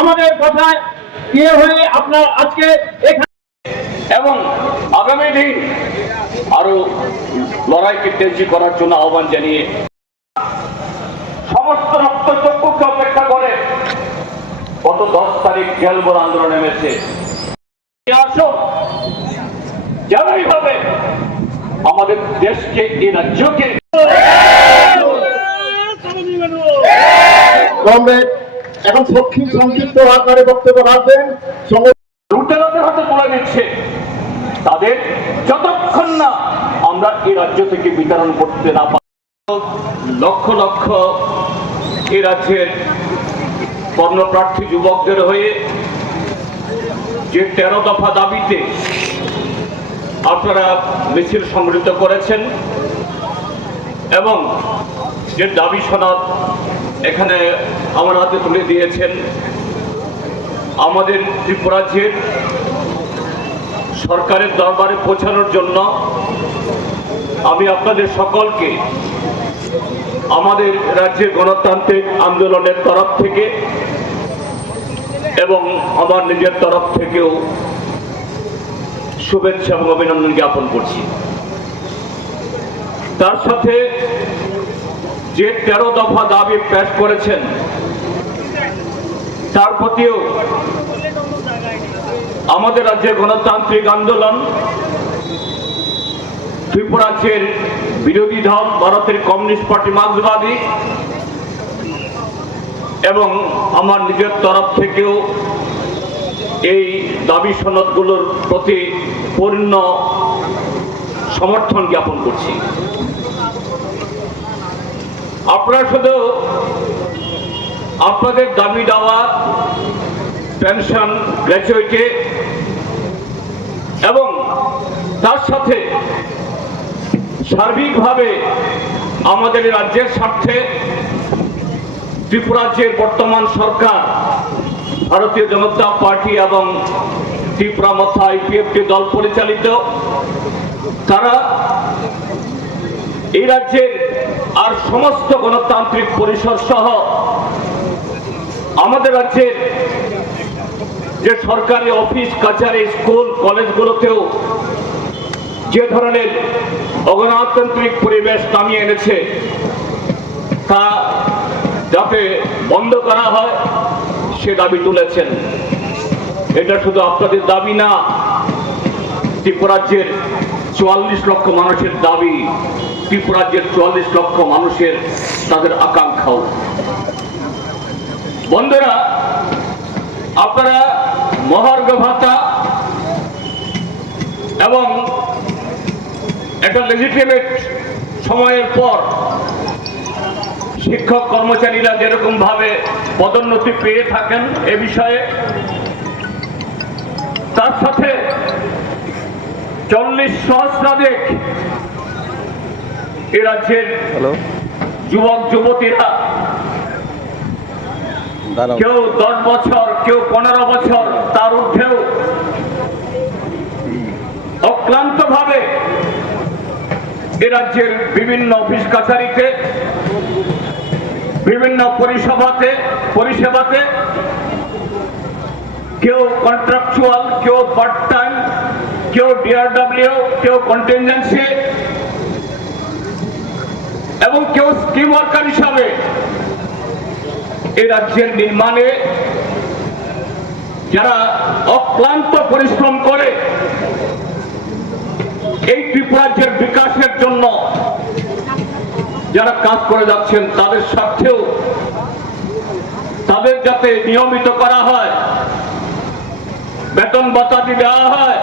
আমাদের কথায় ইয়ে হয়ে আপনার আজকে এখানে এবং আগামী দিন আরো লড়াইকে তেজি করার জন্য আহ্বান জানিয়ে সমস্ত রক্তচক্ষুকে অপেক্ষা করে গত 10 তারিখ জেলবর আন্দোলন নেমেছে। আসুন যারাই ভাবে আমাদের দেশকে এই রাজ্যকে এখন সংক্ষিপ্ত আকারে বক্তব্য রাখবেন লুটেরাদের হাতে তুলে নিচ্ছে তাদের যতক্ষণ না আমরা এই রাজ্য থেকে বিতরণ করতে না পারি। লক্ষ লক্ষ এই রাজ্যের কর্মপ্রার্থী যুবকদের হয়ে যে 13 দফা দাবিতে আপনারা মিছিল সংগঠিত করেছেন এবং যে দাবি সনদ এখানে আমার হাতে তুলে দিয়েছেন, আমাদের ত্রিপুরাজ্যের সরকারের দরবারে পৌঁছানোর জন্য আমি আপনাদের সকলকে আমাদের রাজ্যের গণতান্ত্রিক আন্দোলনের তরফ থেকে এবং আমার নিজের তরফ থেকেও শুভেচ্ছা এবং অভিনন্দন জ্ঞাপন করছি। তার সাথে যে 13 দফা দাবি পেশ করেছেন তার প্রতিও আমাদের রাজ্যের গণতান্ত্রিক আন্দোলন, ত্রিপুরাজ্যের বিরোধী দল ভারতের কমিউনিস্ট পার্টি মার্ক্সবাদী এবং আমার নিজের তরফ থেকেও এই দাবি সনদগুলোর প্রতি পূর্ণ সমর্থন জ্ঞাপন করছি। আপনারা শুধু আপনাদের দাবি দেওয়া পেনশন, গ্র্যাচুইটি এবং তার সাথে সার্বিকভাবে আমাদের রাজ্যের স্বার্থে ত্রিপুরাজ্যের বর্তমান সরকার ভারতীয় জনতা পার্টি এবং ত্রিপুরা মথা আইপিএফটি দল পরিচালিত, তারা এই রাজ্যের আর সমস্ত গণতান্ত্রিক পরিসর সহ আমাদের রাজ্যের যে সরকারি অফিস কাছারি, স্কুল, কলেজগুলোতেও যে ধরনের অগণতান্ত্রিক পরিবেশ নামিয়ে এনেছে তা যাতে বন্ধ করা হয় সে দাবি তুলেছেন। এটা শুধু আপনাদের দাবি না, ত্রিপুরাজ্যের 44 লক্ষ মানুষের দাবি, ত্রিপুরাজ্যের 44 লক্ষ মানুষের তাদের আকাঙ্ক্ষাও। বন্ধুরা, আপনারা মহার্ঘ ভাতা এবং একটা লেজিটিমেট সময়ের পর শিক্ষক কর্মচারীরা যেরকম ভাবে পদোন্নতি পেয়ে থাকেন এ বিষয়ে, তার সাথে 40 সহস্রাধিক এ রাজ্যের যুবক যুবতীরা, কেউ 10 বছর, কেউ 15 বছর, তার ঊর্ধ্বেও অক্লান্ত ভাবে এ রাজ্যের বিভিন্ন অফিস কাছারিতে, বিভিন্ন পরিষেবাতে কেউ কন্ট্রাকচুয়াল, কেউ পার্ট টাইম, কেউ ডিআরডব্লিউ, কেউ কন্টিনজেন্সি এবং কেউ স্কিম ওয়ার্কার হিসাবে এই রাজ্যের নির্মাণে যারা অক্লান্ত পরিশ্রম করে এই ত্রিপুরাজ্যের বিকাশের জন্য যারা কাজ করে যাচ্ছেন, তাদের স্বার্থেও তাদের যাতে নিয়মিত করা হয়, বেতন ভাতা দেওয়া হয়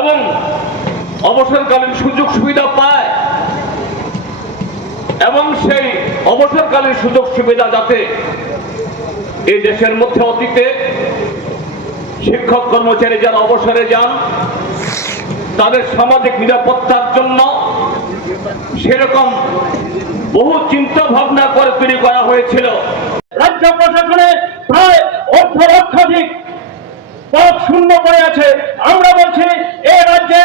এবং অবসরকালীন সুযোগ সুবিধা পায় এবং সেই অবসরকালীন সুযোগ সুবিধা যাতে এই দেশের মধ্যে অতীতে শিক্ষক কর্মচারী যারা অবসরে যান তাদের সামাজিক নিরাপত্তার জন্য সেরকম বহু চিন্তা ভাবনা করে তৈরি করা হয়েছিল। রাজ্য প্রশাসনে প্রায় অর্ধ লক্ষাধিক পদ শূন্য পড়ে আছে। আমরা বলছি এই রাজ্যে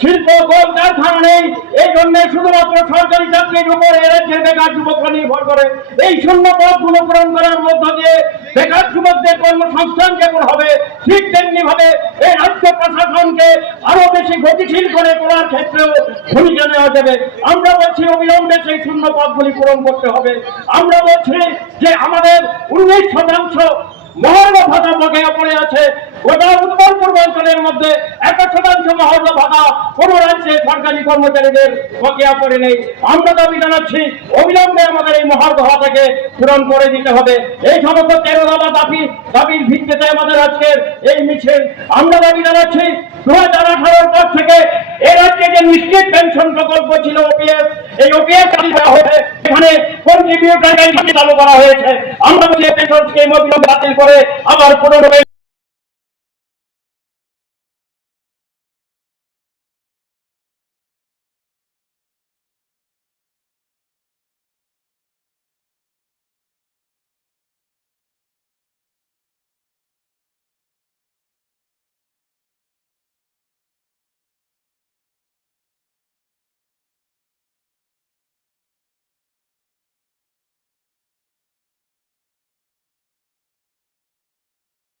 শিল্প কল কারখানা নেই, এই জন্য শুধুমাত্র সরকারি চাকরির উপর এ রাজ্যের বেকার যুবকরা নির্ভর করে। এই শূন্য পদগুলো পূরণ করার মধ্য দিয়ে বেকার যুবকদের কর্মসংস্থান যেমন হবে, ঠিক তেমনি ভাবে এই রাজ্য প্রশাসনকে আরো বেশি গতিশীল করে তোলার ক্ষেত্রেও ভূমিকা নেওয়া যাবে। আমরা বলছি অবিলম্বে সেই শূন্য পদগুলি পূরণ করতে হবে। আমরা বলছি যে আমাদের 19% মহর্ঘ ভাতা বকেয়া পড়ে আছে। গোটা উত্তর পূর্বাঞ্চলের মধ্যে 1% মহর্ঘ ভাতা কোন রাজ্যে সরকারি কর্মচারীদের বকেয়া পড়ে নেই। আমরা দাবি জানাচ্ছি অবিলম্বে আমাদের এই মহর্ঘ ভাতাকে পূরণ করে দিতে হবে। এই সমস্ত 13 দফা দাবির ভিত্তিতে আমাদের আজকের এই মিছিল। আমরা দাবি জানাচ্ছি 2018 পর থেকে এ রাজ্যে যে নিশ্চিত পেনশন প্রকল্প ছিল ওপিএস, এই ওপিএস চালু করা হয়েছে, এখানে কন্ট্রিবিউটর চালু করা হয়েছে। আমরা বলি পেনশন স্কিম অবিলম্বে বাতিল করে আবার পুনরায়